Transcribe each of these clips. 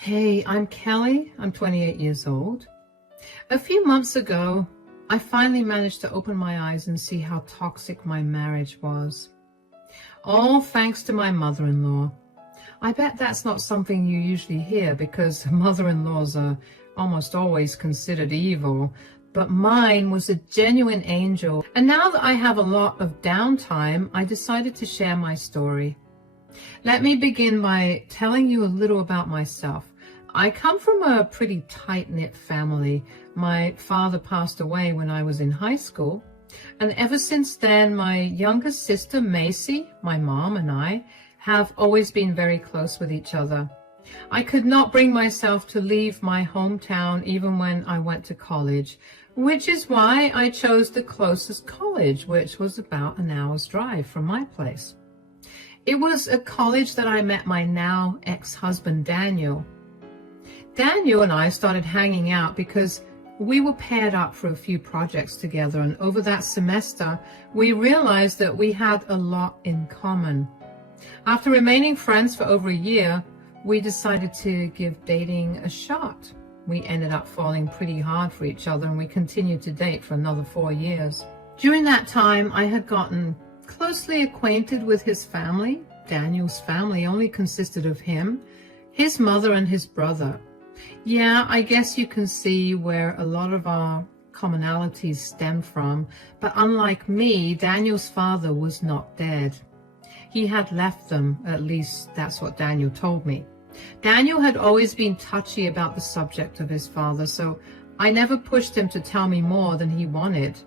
Hey, I'm Kelly. I'm 28 years old. A few months ago, I finally managed to open my eyes and see how toxic my marriage was. All thanks to my mother-in-law. I bet that's not something you usually hear because mother-in-laws are almost always considered evil, but mine was a genuine angel. And now that I have a lot of downtime, I decided to share my story. Let me begin by telling you a little about myself. I come from a pretty tight-knit family. My father passed away when I was in high school, and ever since then, my younger sister, Macy, my mom, and I have always been very close with each other. I could not bring myself to leave my hometown even when I went to college, which is why I chose the closest college, which was about an hour's drive from my place. It was a college that I met my now ex-husband, Daniel. Daniel and I started hanging out because we were paired up for a few projects together, and over that semester, we realized that we had a lot in common. After remaining friends for over a year, we decided to give dating a shot. We ended up falling pretty hard for each other, and we continued to date for another 4 years. During that time, I had gotten closely acquainted with his family. Daniel's family only consisted of him, his mother, and his brother. Yeah, I guess you can see where a lot of our commonalities stem from, but unlike me, Daniel's father was not dead. He had left them, at least that's what Daniel told me. Daniel had always been touchy about the subject of his father, so I never pushed him to tell me more than he wanted.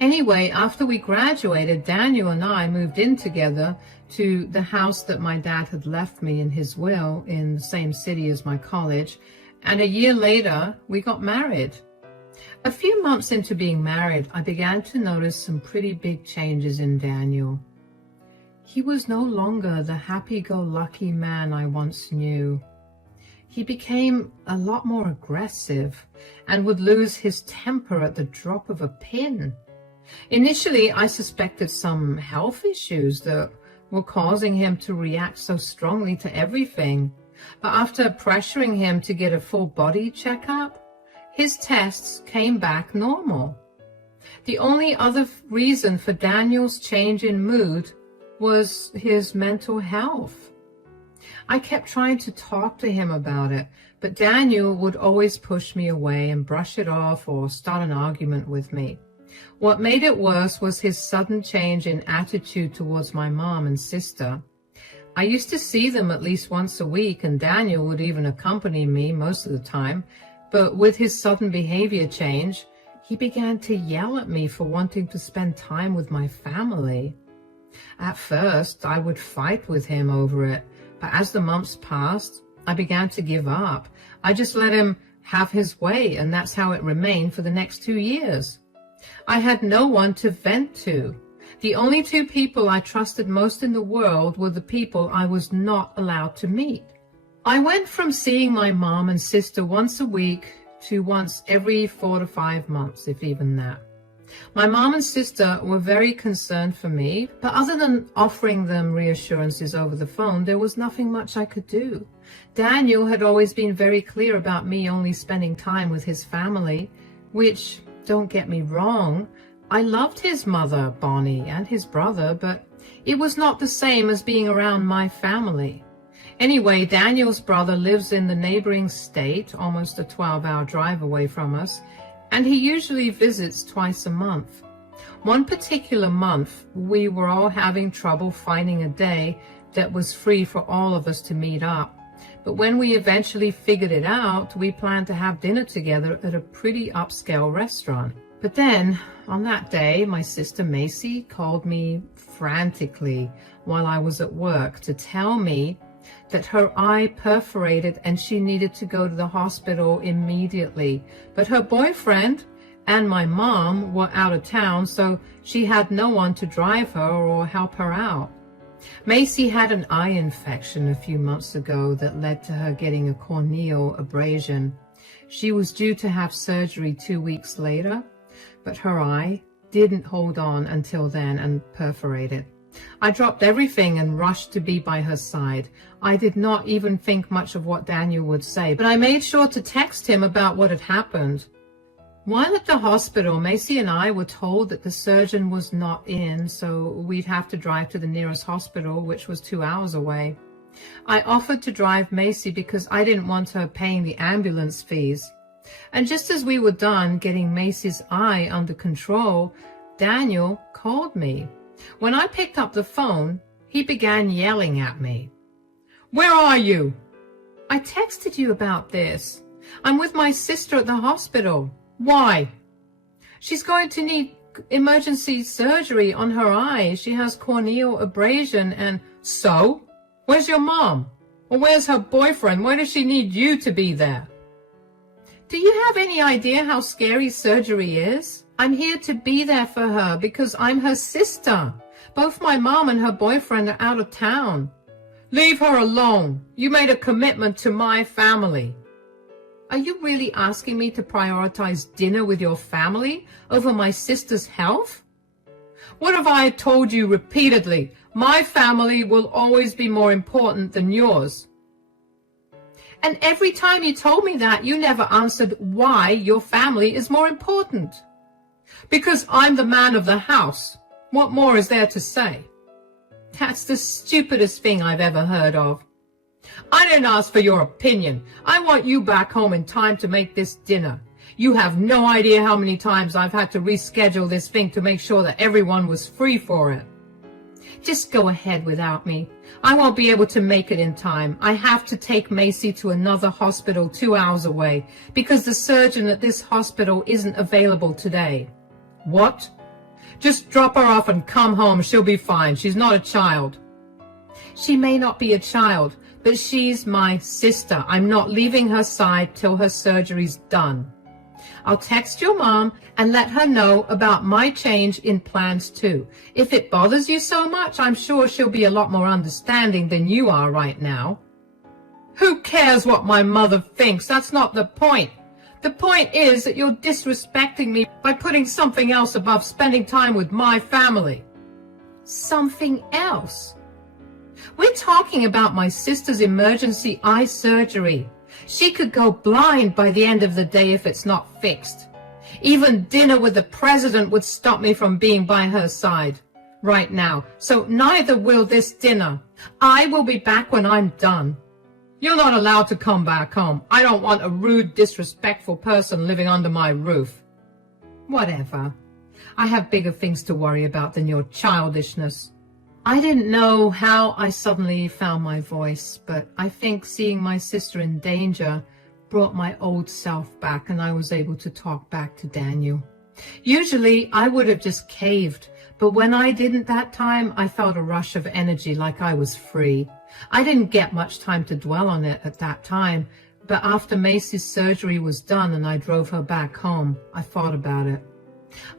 Anyway, after we graduated, Daniel and I moved in together to the house that my dad had left me in his will in the same city as my college, and a year later, we got married. A few months into being married, I began to notice some pretty big changes in Daniel. He was no longer the happy-go-lucky man I once knew. He became a lot more aggressive and would lose his temper at the drop of a pin. Initially, I suspected some health issues that were causing him to react so strongly to everything. But after pressuring him to get a full body checkup, his tests came back normal. The only other reason for Daniel's change in mood was his mental health. I kept trying to talk to him about it, but Daniel would always push me away and brush it off or start an argument with me. What made it worse was his sudden change in attitude towards my mom and sister. I used to see them at least once a week, and Daniel would even accompany me most of the time, but with his sudden behavior change, he began to yell at me for wanting to spend time with my family. At first, I would fight with him over it, but as the months passed, I began to give up. I just let him have his way, and that's how it remained for the next 2 years. I had no one to vent to. The only two people I trusted most in the world were the people I was not allowed to meet. I went from seeing my mom and sister once a week to once every 4 to 5 months, if even that. My mom and sister were very concerned for me, but other than offering them reassurances over the phone, there was nothing much I could do. Daniel had always been very clear about me only spending time with his family, which, don't get me wrong, I loved his mother, Bonnie, and his brother, but it was not the same as being around my family. Anyway, Daniel's brother lives in the neighboring state, almost a 12-hour drive away from us, and he usually visits twice a month. One particular month, we were all having trouble finding a day that was free for all of us to meet up. But when we eventually figured it out, we planned to have dinner together at a pretty upscale restaurant. But then, on that day, my sister Macy called me frantically while I was at work to tell me that her eye perforated and she needed to go to the hospital immediately. But her boyfriend and my mom were out of town, so she had no one to drive her or help her out. Macy had an eye infection a few months ago that led to her getting a corneal abrasion. She was due to have surgery 2 weeks later, but her eye didn't hold on until then and perforated. I dropped everything and rushed to be by her side. I did not even think much of what Daniel would say, but I made sure to text him about what had happened. While at the hospital, Macy and I were told that the surgeon was not in, so we'd have to drive to the nearest hospital, which was 2 hours away. I offered to drive Macy because I didn't want her paying the ambulance fees. And just as we were done getting Macy's eye under control, Daniel called me. When I picked up the phone, he began yelling at me. "Where are you?" "I texted you about this. I'm with my sister at the hospital." "Why?" "She's going to need emergency surgery on her eye. She has corneal abrasion and..." "So? Where's your mom? Or where's her boyfriend? Why does she need you to be there?" "Do you have any idea how scary surgery is? I'm here to be there for her because I'm her sister. Both my mom and her boyfriend are out of town." "Leave her alone. You made a commitment to my family." "Are you really asking me to prioritize dinner with your family over my sister's health?" "What have I told you repeatedly? My family will always be more important than yours." "And every time you told me that, you never answered why your family is more important." "Because I'm the man of the house. What more is there to say?" "That's the stupidest thing I've ever heard of." "I didn't ask for your opinion. I want you back home in time to make this dinner. You have no idea how many times I've had to reschedule this thing to make sure that everyone was free for it." "Just go ahead without me. I won't be able to make it in time. I have to take Macy to another hospital 2 hours away because the surgeon at this hospital isn't available today." "What?" "Just drop her off and come home. She'll be fine. She's not a child." "She may not be a child, but she's my sister. I'm not leaving her side till her surgery's done. I'll text your mom and let her know about my change in plans too. If it bothers you so much, I'm sure she'll be a lot more understanding than you are right now." "Who cares what my mother thinks? That's not the point. The point is that you're disrespecting me by putting something else above spending time with my family." "Something else?" "We're talking about my sister's emergency eye surgery. She could go blind by the end of the day if it's not fixed. Even dinner with the president would stop me from being by her side right now. So neither will this dinner. I will be back when I'm done." "You're not allowed to come back home. I don't want a rude, disrespectful person living under my roof." "Whatever. I have bigger things to worry about than your childishness." I didn't know how I suddenly found my voice, but I think seeing my sister in danger brought my old self back and I was able to talk back to Daniel. Usually I would have just caved, but when I didn't that time, I felt a rush of energy like I was free. I didn't get much time to dwell on it at that time, but after Macy's surgery was done and I drove her back home, I thought about it.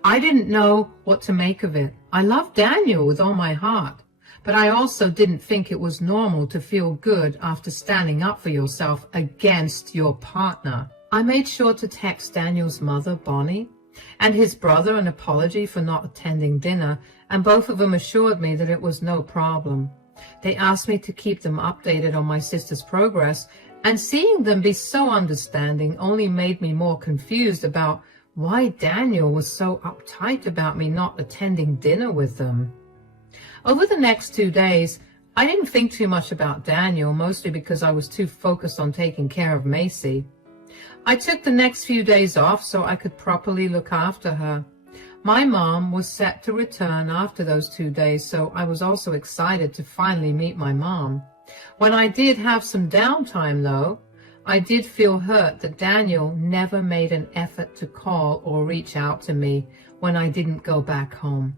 I didn't know what to make of it. I loved Daniel with all my heart, but I also didn't think it was normal to feel good after standing up for yourself against your partner. I made sure to text Daniel's mother, Bonnie, and his brother an apology for not attending dinner, and both of them assured me that it was no problem. They asked me to keep them updated on my sister's progress, and seeing them be so understanding only made me more confused about why Daniel was so uptight about me not attending dinner with them. Over the next 2 days, I didn't think too much about Daniel, mostly because I was too focused on taking care of Macy. I took the next few days off so I could properly look after her. My mom was set to return after those 2 days, so I was also excited to finally meet my mom. When I did have some downtime, though, I did feel hurt that Daniel never made an effort to call or reach out to me when I didn't go back home.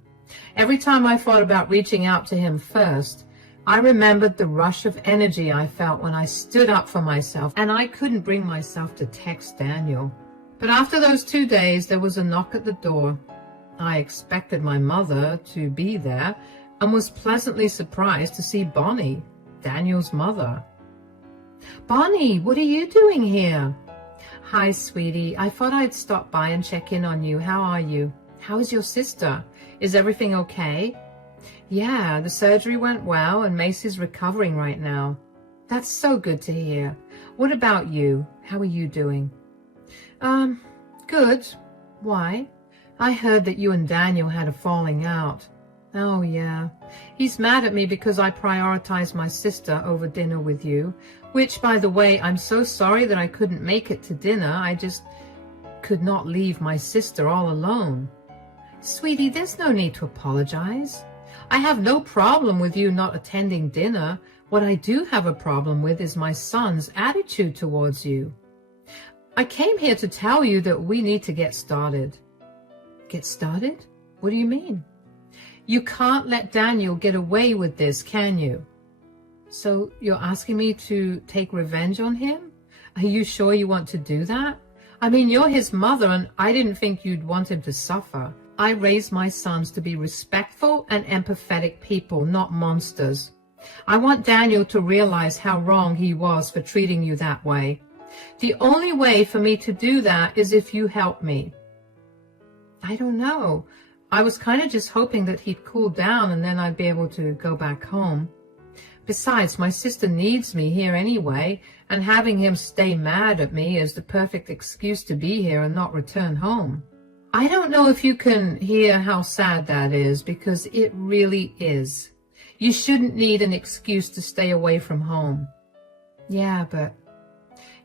Every time I thought about reaching out to him first, I remembered the rush of energy I felt when I stood up for myself, and I couldn't bring myself to text Daniel. But after those 2 days, there was a knock at the door. I expected my mother to be there and was pleasantly surprised to see Bonnie, Daniel's mother. "Bonnie, what are you doing here?" "Hi, sweetie. I thought I'd stop by and check in on you. How are you? How is your sister? Is everything okay?" Yeah, the surgery went well and Macy's recovering right now. That's so good to hear. What about you? How are you doing? Good. Why? I heard that you and Daniel had a falling out. Oh, yeah. He's mad at me because I prioritized my sister over dinner with you, which, by the way, I'm so sorry that I couldn't make it to dinner. I just could not leave my sister all alone. Sweetie, there's no need to apologize. I have no problem with you not attending dinner. What I do have a problem with is my son's attitude towards you. I came here to tell you that we need to get started. Get started? What do you mean? You can't let Daniel get away with this, can you? So you're asking me to take revenge on him? Are you sure you want to do that? I mean, you're his mother, and I didn't think you'd want him to suffer. I raised my sons to be respectful and empathetic people, not monsters. I want Daniel to realize how wrong he was for treating you that way. The only way for me to do that is if you help me. I don't know. I was kind of just hoping that he'd cool down and then I'd be able to go back home. Besides, my sister needs me here anyway, and having him stay mad at me is the perfect excuse to be here and not return home. I don't know if you can hear how sad that is, because it really is. You shouldn't need an excuse to stay away from home. Yeah, but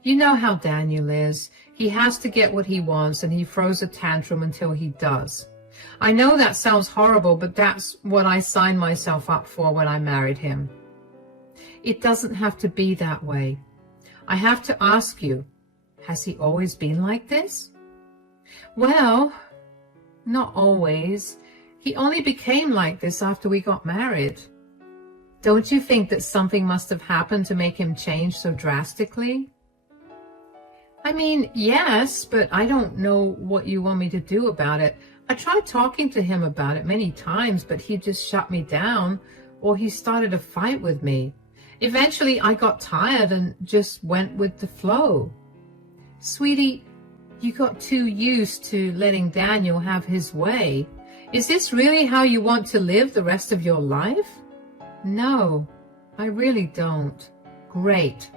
you know how Daniel is. He has to get what he wants, and he throws a tantrum until he does. I know that sounds horrible, but that's what I signed myself up for when I married him. It doesn't have to be that way. I have to ask you, has he always been like this? Well, not always. He only became like this after we got married. Don't you think that something must have happened to make him change so drastically? I mean, yes, but I don't know what you want me to do about it. I tried talking to him about it many times, but he just shut me down, or he started a fight with me. Eventually, I got tired and just went with the flow. Sweetie, you got too used to letting Daniel have his way. Is this really how you want to live the rest of your life? No, I really don't. Great.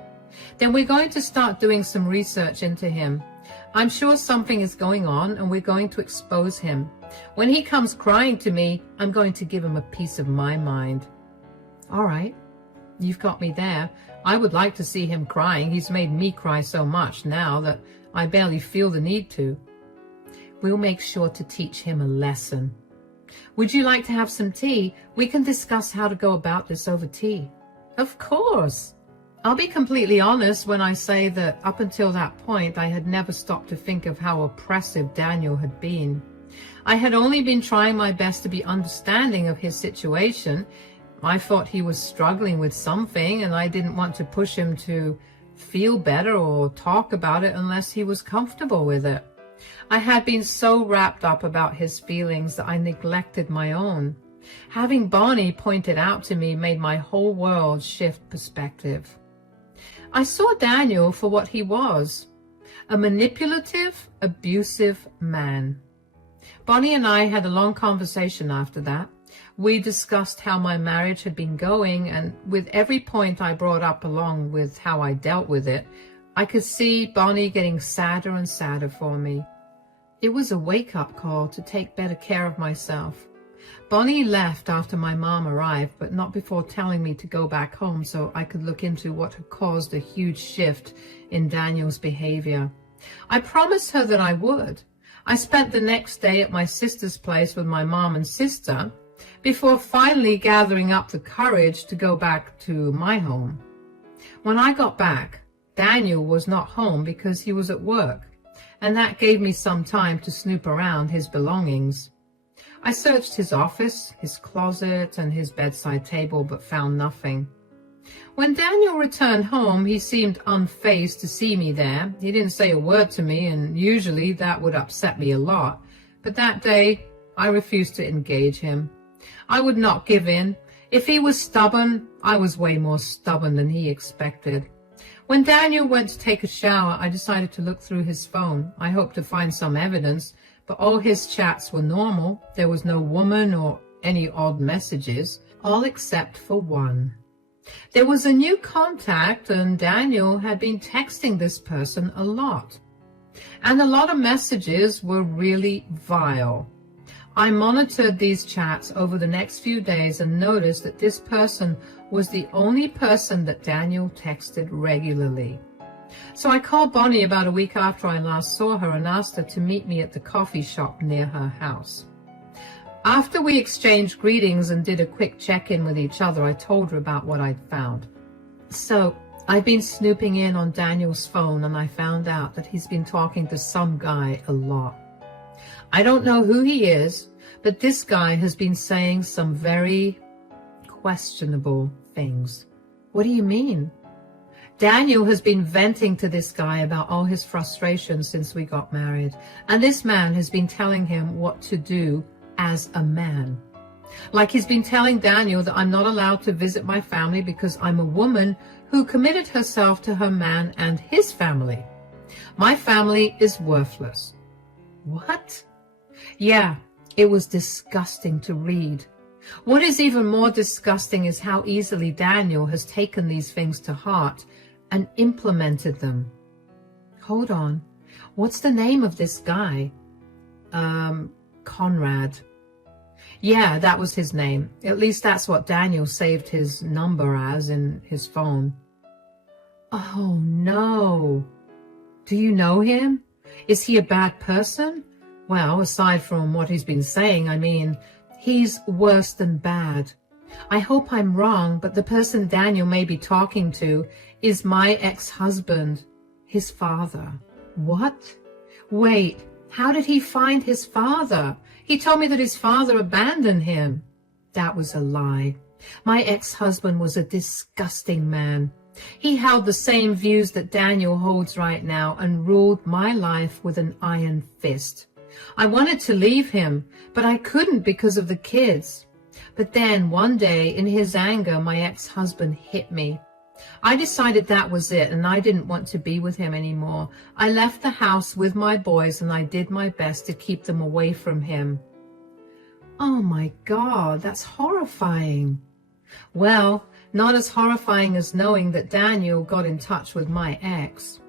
Then we're going to start doing some research into him. I'm sure something is going on, and we're going to expose him. When he comes crying to me, I'm going to give him a piece of my mind. All right. You've got me there. I would like to see him crying. He's made me cry so much now that I barely feel the need to. We'll make sure to teach him a lesson. Would you like to have some tea? We can discuss how to go about this over tea. Of course. I'll be completely honest when I say that up until that point, I had never stopped to think of how oppressive Daniel had been. I had only been trying my best to be understanding of his situation. I thought he was struggling with something, and I didn't want to push him to feel better or talk about it unless he was comfortable with it. I had been so wrapped up about his feelings that I neglected my own. Having Bonnie pointed out to me made my whole world shift perspective. I saw Daniel for what he was, a manipulative, abusive man. Bonnie and I had a long conversation after that. We discussed how my marriage had been going, and with every point I brought up along with how I dealt with it, I could see Bonnie getting sadder and sadder for me. It was a wake-up call to take better care of myself. Bonnie left after my mom arrived, but not before telling me to go back home so I could look into what had caused a huge shift in Daniel's behavior. I promised her that I would. I spent the next day at my sister's place with my mom and sister before finally gathering up the courage to go back to my home. When I got back, Daniel was not home because he was at work, and that gave me some time to snoop around his belongings. I searched his office, his closet, and his bedside table, but found nothing. When Daniel returned home, he seemed unfazed to see me there. He didn't say a word to me, and usually that would upset me a lot. But that day, I refused to engage him. I would not give in. If he was stubborn, I was way more stubborn than he expected. When Daniel went to take a shower, I decided to look through his phone. I hoped to find some evidence, but all his chats were normal. There was no woman or any odd messages, all except for one. There was a new contact, and Daniel had been texting this person a lot. And a lot of messages were really vile. I monitored these chats over the next few days and noticed that this person was the only person that Daniel texted regularly. So I called Bonnie about a week after I last saw her and asked her to meet me at the coffee shop near her house. After we exchanged greetings and did a quick check-in with each other, I told her about what I'd found. So I've been snooping in on Daniel's phone, and I found out that he's been talking to some guy a lot. I don't know who he is, but this guy has been saying some very questionable things. What do you mean? Daniel has been venting to this guy about all his frustrations since we got married, and this man has been telling him what to do as a man. Like he's been telling Daniel that I'm not allowed to visit my family because I'm a woman who committed herself to her man and his family. My family is worthless. What? Yeah, it was disgusting to read. What is even more disgusting is how easily Daniel has taken these things to heart and implemented them. Hold on. What's the name of this guy? Conrad. Yeah, that was his name. At least that's what Daniel saved his number as in his phone. Oh, no. Do you know him? Is he a bad person? Well, aside from what he's been saying, I mean, he's worse than bad. I hope I'm wrong, but the person Daniel may be talking to is my ex-husband, his father. What? Wait, how did he find his father? He told me that his father abandoned him. That was a lie. My ex-husband was a disgusting man. He held the same views that Daniel holds right now and ruled my life with an iron fist. I wanted to leave him, but I couldn't because of the kids. But then one day, in his anger, my ex-husband hit me. I decided that was it, and I didn't want to be with him anymore. I left the house with my boys, and I did my best to keep them away from him. Oh my God, that's horrifying. Well, not as horrifying as knowing that Daniel got in touch with my ex.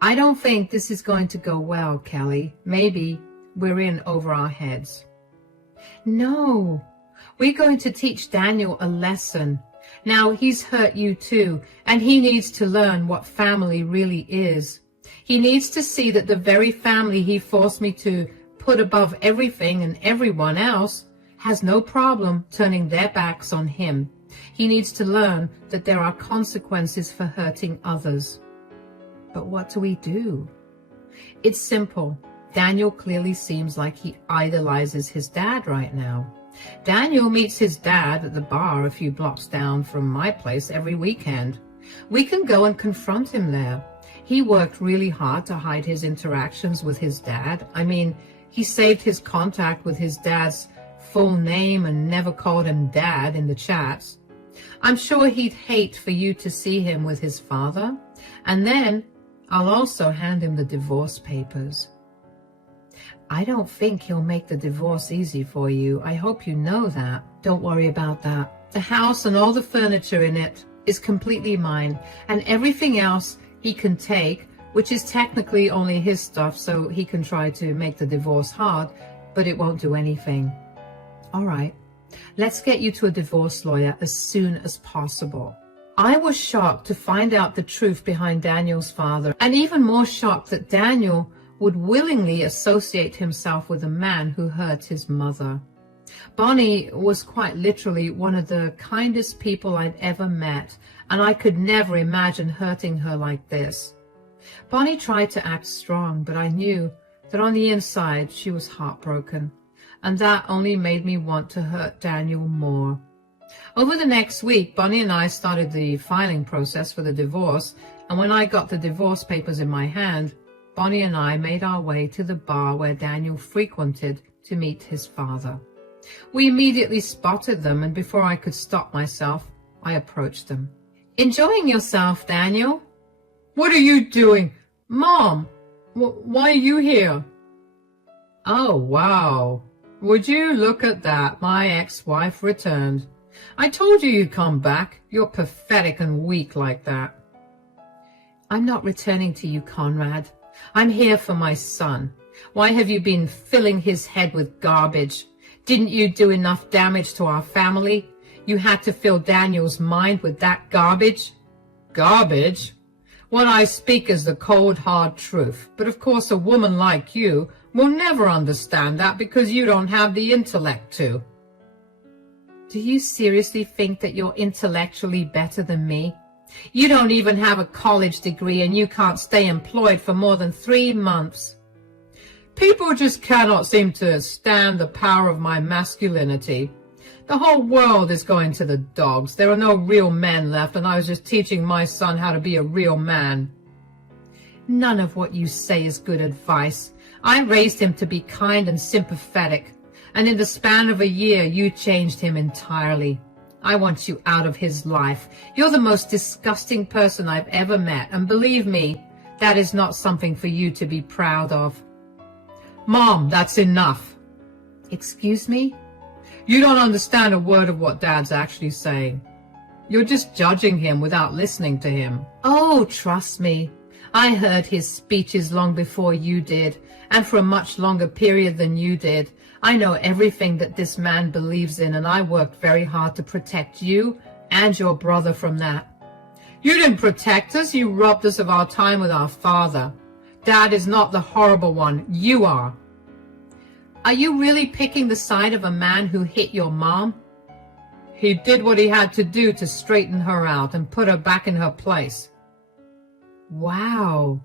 I don't think this is going to go well, Kelly. Maybe we're in over our heads. No, we're going to teach Daniel a lesson. Now, he's hurt you too, and he needs to learn what family really is. He needs to see that the very family he forced me to put above everything and everyone else has no problem turning their backs on him. He needs to learn that there are consequences for hurting others. But what do we do? It's simple. Daniel clearly seems like he idolizes his dad right now. Daniel meets his dad at the bar a few blocks down from my place every weekend. We can go and confront him there. He worked really hard to hide his interactions with his dad. I mean, he saved his contact with his dad's full name and never called him dad in the chats. I'm sure he'd hate for you to see him with his father. And then I'll also hand him the divorce papers. I don't think he'll make the divorce easy for you. I hope you know that. Don't worry about that. The house and all the furniture in it is completely mine, and everything else he can take, which is technically only his stuff, so he can try to make the divorce hard, but it won't do anything. All right, let's get you to a divorce lawyer as soon as possible. I was shocked to find out the truth behind Daniel's father, and even more shocked that Daniel would willingly associate himself with a man who hurt his mother. Bonnie was quite literally one of the kindest people I'd ever met, and I could never imagine hurting her like this. Bonnie tried to act strong, but I knew that on the inside she was heartbroken, and that only made me want to hurt Daniel more. Over the next week, Bonnie and I started the filing process for the divorce, and when I got the divorce papers in my hand, Bonnie and I made our way to the bar where Daniel frequented to meet his father. We immediately spotted them, and before I could stop myself, I approached them. "Enjoying yourself, Daniel?" "What are you doing? Mom, why are you here?" "Oh, wow. Would you look at that? My ex-wife returned. I told you you'd come back. You're pathetic and weak like that. I'm not returning to you, Conrad. I'm here for my son. Why have you been filling his head with garbage? Didn't you do enough damage to our family? You had to fill Daniel's mind with that garbage? Garbage? What I speak is the cold, hard truth. But of course a woman like you will never understand that because you don't have the intellect to. Do you seriously think that you're intellectually better than me? You don't even have a college degree and you can't stay employed for more than 3 months. People just cannot seem to stand the power of my masculinity. The whole world is going to the dogs. There are no real men left, and I was just teaching my son how to be a real man. None of what you say is good advice. I raised him to be kind and sympathetic, and in the span of a year you changed him entirely. I want you out of his life. You're the most disgusting person I've ever met, and believe me, that is not something for you to be proud of. Mom, that's enough. Excuse me? You don't understand a word of what Dad's actually saying. You're just judging him without listening to him. Oh, trust me. I heard his speeches long before you did, and for a much longer period than you did. I know everything that this man believes in, and I worked very hard to protect you and your brother from that. You didn't protect us. You robbed us of our time with our father. Dad is not the horrible one. You are. Are you really picking the side of a man who hit your mom? He did what he had to do to straighten her out and put her back in her place. Wow.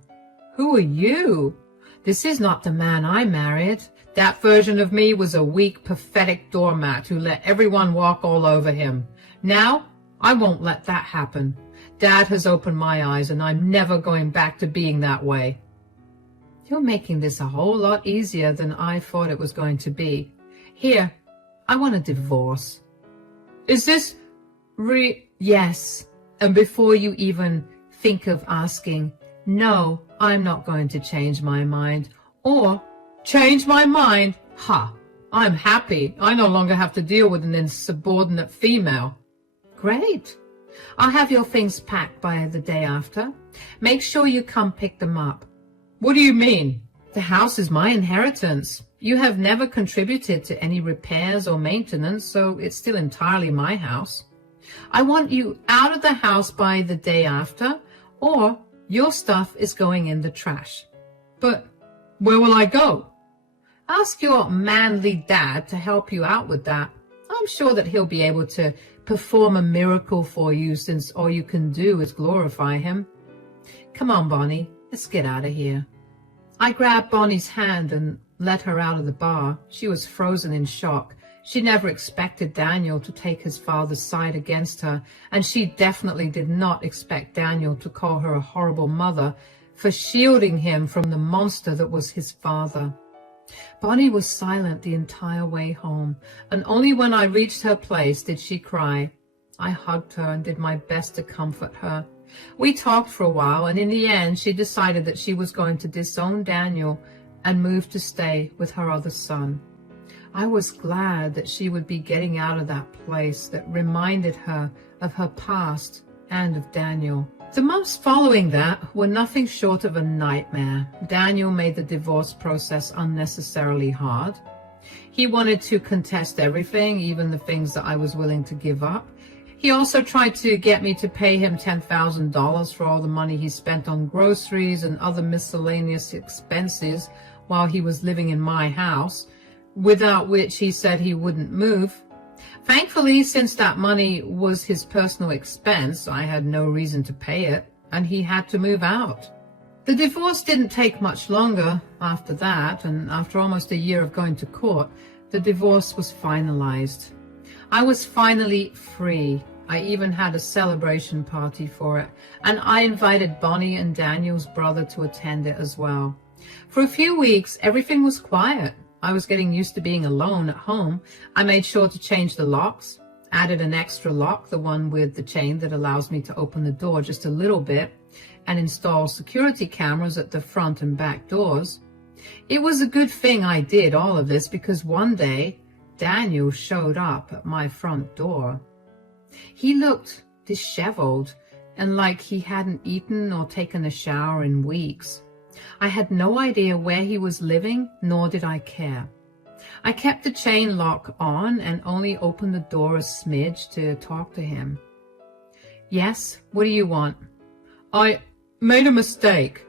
Who are you? This is not the man I married. That version of me was a weak, pathetic doormat who let everyone walk all over him. Now, I won't let that happen. Dad has opened my eyes, and I'm never going back to being that way. You're making this a whole lot easier than I thought it was going to be. Here, I want a divorce. Is this Yes. And before you even think of asking, no, I'm not going to change my mind. Or, change my mind? Ha! I'm happy. I no longer have to deal with an insubordinate female. Great. I'll have your things packed by the day after. Make sure you come pick them up. What do you mean? The house is my inheritance. You have never contributed to any repairs or maintenance, so it's still entirely my house. I want you out of the house by the day after, or your stuff is going in the trash. But where will I go? Ask your manly dad to help you out with that. I'm sure that he'll be able to perform a miracle for you, since all you can do is glorify him. Come on, Bonnie. Let's get out of here. I grabbed Bonnie's hand and let her out of the bar. She was frozen in shock. She never expected Daniel to take his father's side against her, and she definitely did not expect Daniel to call her a horrible mother for shielding him from the monster that was his father. Bonnie was silent the entire way home, and only when I reached her place did she cry. I hugged her and did my best to comfort her. We talked for a while, and in the end she decided that she was going to disown Daniel and move to stay with her other son. I was glad that she would be getting out of that place that reminded her of her past and of Daniel. The months following that were nothing short of a nightmare. Daniel made the divorce process unnecessarily hard. He wanted to contest everything, even the things that I was willing to give up. He also tried to get me to pay him $10,000 for all the money he spent on groceries and other miscellaneous expenses while he was living in my house, without which he said he wouldn't move. Thankfully, since that money was his personal expense, I had no reason to pay it, and he had to move out. The divorce didn't take much longer after that, and after almost a year of going to court, the divorce was finalized. I was finally free. I even had a celebration party for it, and I invited Bonnie and Daniel's brother to attend it as well. For a few weeks, everything was quiet. I was getting used to being alone at home. I made sure to change the locks, added an extra lock, the one with the chain that allows me to open the door just a little bit, and install security cameras at the front and back doors. It was a good thing I did all of this because one day Daniel showed up at my front door. He looked disheveled and like he hadn't eaten or taken a shower in weeks. I had no idea where he was living, nor did I care. I kept the chain lock on and only opened the door a smidge to talk to him. Yes, what do you want? I made a mistake.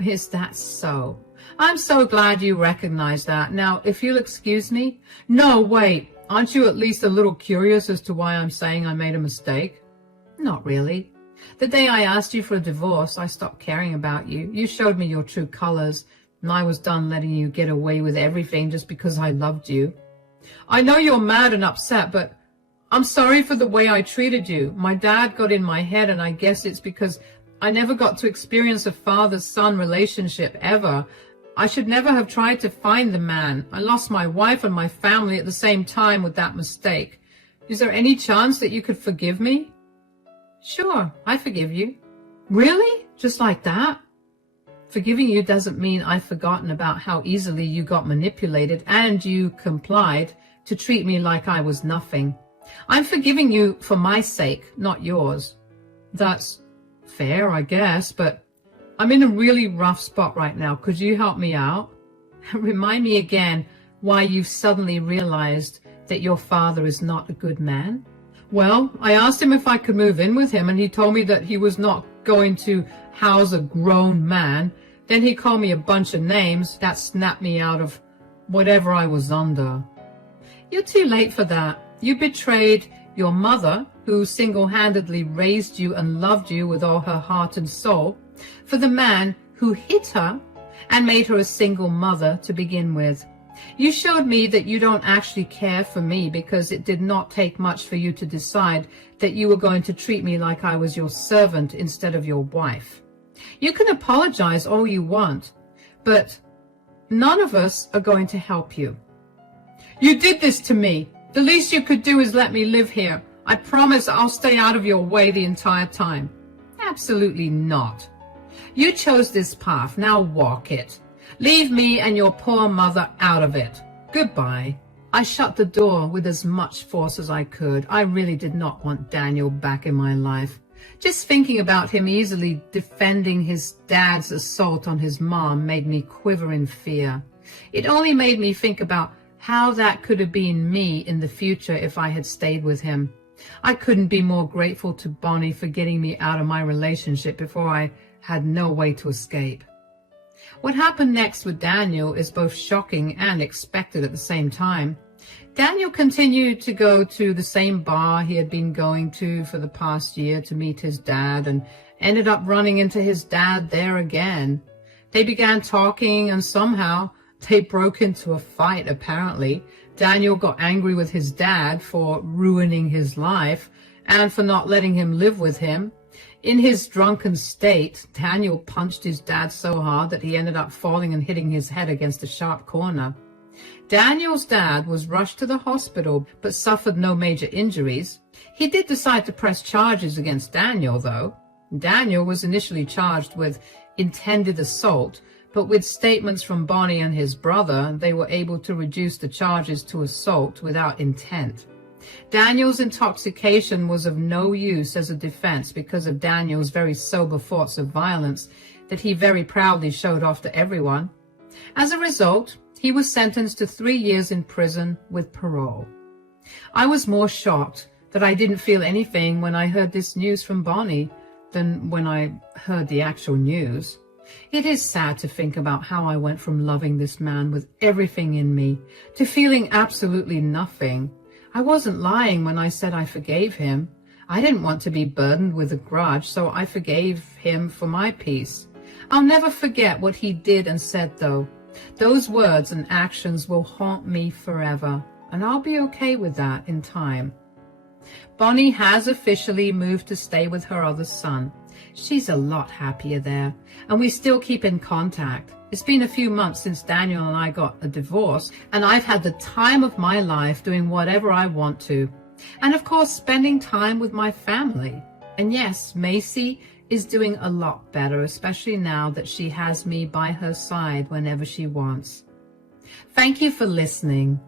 Is that so? I'm so glad you recognize that. Now, if you'll excuse me. No, wait. Aren't you at least a little curious as to why I'm saying I made a mistake? Not really. The day I asked you for a divorce, I stopped caring about you. You showed me your true colors, and I was done letting you get away with everything just because I loved you. I know you're mad and upset, but I'm sorry for the way I treated you. My dad got in my head, and I guess it's because I never got to experience a father-son relationship ever. I should never have tried to find the man. I lost my wife and my family at the same time with that mistake. Is there any chance that you could forgive me? Sure, I forgive you. Really? Just like that? Forgiving you doesn't mean I've forgotten about how easily you got manipulated and you complied to treat me like I was nothing. I'm forgiving you for my sake, not yours. That's fair, I guess, but I'm in a really rough spot right now. Could you help me out? Remind me again why you've suddenly realized that your father is not a good man. Well, I asked him if I could move in with him, and he told me that he was not going to house a grown man. Then he called me a bunch of names that snapped me out of whatever I was under. You're too late for that. You betrayed your mother, who single-handedly raised you and loved you with all her heart and soul, for the man who hit her and made her a single mother to begin with. You showed me that you don't actually care for me because it did not take much for you to decide that you were going to treat me like I was your servant instead of your wife. You can apologize all you want, but none of us are going to help you. You did this to me. The least you could do is let me live here. I promise I'll stay out of your way the entire time. Absolutely not. You chose this path, now walk it. Leave me and your poor mother out of it. Goodbye. I shut the door with as much force as I could. I really did not want Daniel back in my life. Just thinking about him easily defending his dad's assault on his mom made me quiver in fear. It only made me think about how that could have been me in the future if I had stayed with him. I couldn't be more grateful to Bonnie for getting me out of my relationship before I had no way to escape. What happened next with Daniel is both shocking and expected at the same time. Daniel continued to go to the same bar he had been going to for the past year to meet his dad and ended up running into his dad there again. They began talking and somehow they broke into a fight, apparently. Daniel got angry with his dad for ruining his life and for not letting him live with him. In his drunken state, Daniel punched his dad so hard that he ended up falling and hitting his head against a sharp corner. Daniel's dad was rushed to the hospital but suffered no major injuries. He did decide to press charges against Daniel, though. Daniel was initially charged with intended assault, but with statements from Bonnie and his brother, they were able to reduce the charges to assault without intent. Daniel's intoxication was of no use as a defense because of Daniel's very sober thoughts of violence that he very proudly showed off to everyone. As a result, he was sentenced to 3 years in prison with parole. I was more shocked that I didn't feel anything when I heard this news from Bonnie than when I heard the actual news. It is sad to think about how I went from loving this man with everything in me to feeling absolutely nothing. I wasn't lying when I said I forgave him. I didn't want to be burdened with a grudge, so I forgave him for my peace. I'll never forget what he did and said, though. Those words and actions will haunt me forever, and I'll be okay with that in time. Bonnie has officially moved to stay with her other son. She's a lot happier there, and we still keep in contact. It's been a few months since Daniel and I got a divorce, and I've had the time of my life doing whatever I want to. And of course, spending time with my family. And yes, Macy is doing a lot better, especially now that she has me by her side whenever she wants. Thank you for listening.